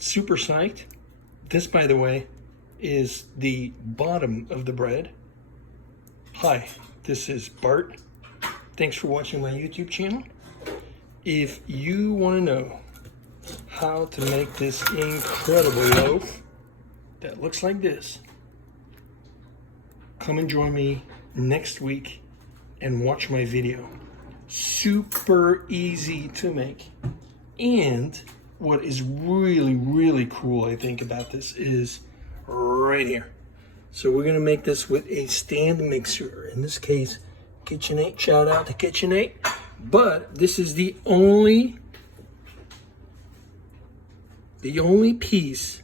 super psyched. This, by the way, is the bottom of the bread. Hi, this is Bart. Thanks for watching my YouTube channel. If you want to know how to make this incredible loaf that looks like this, come and join me next week and watch my video. Super easy to make. And what is really, really cool, I think, about this is right here. So we're gonna make this with a stand mixer. In this case, KitchenAid, shout out to KitchenAid. But this is the only piece,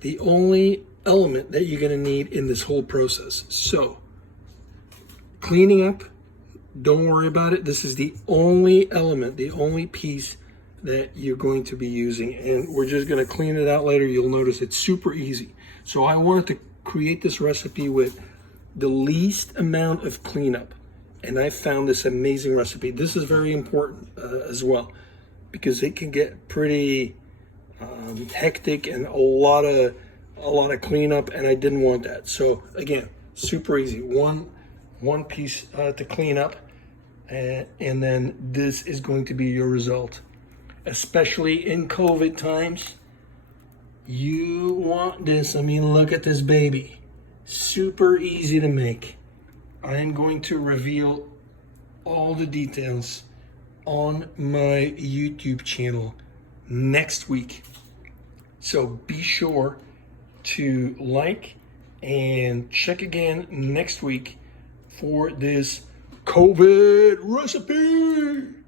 the only element that you're gonna need in this whole process. So, cleaning up, don't worry about it. This is the only element, the only piece that you're going to be using. And we're just gonna clean it out later. You'll notice it's super easy. So I wanted to create this recipe with the least amount of cleanup. And I found this amazing recipe. This is very important as well, because it can get pretty hectic and a lot of cleanup, and I didn't want that. So again, super easy. One piece to clean up, and then this is going to be your result. Especially in COVID times, you want this. I mean, look at this baby. Super easy to make. I am going to reveal all the details on my YouTube channel next week. So be sure to like and check again next week for this COVID recipe.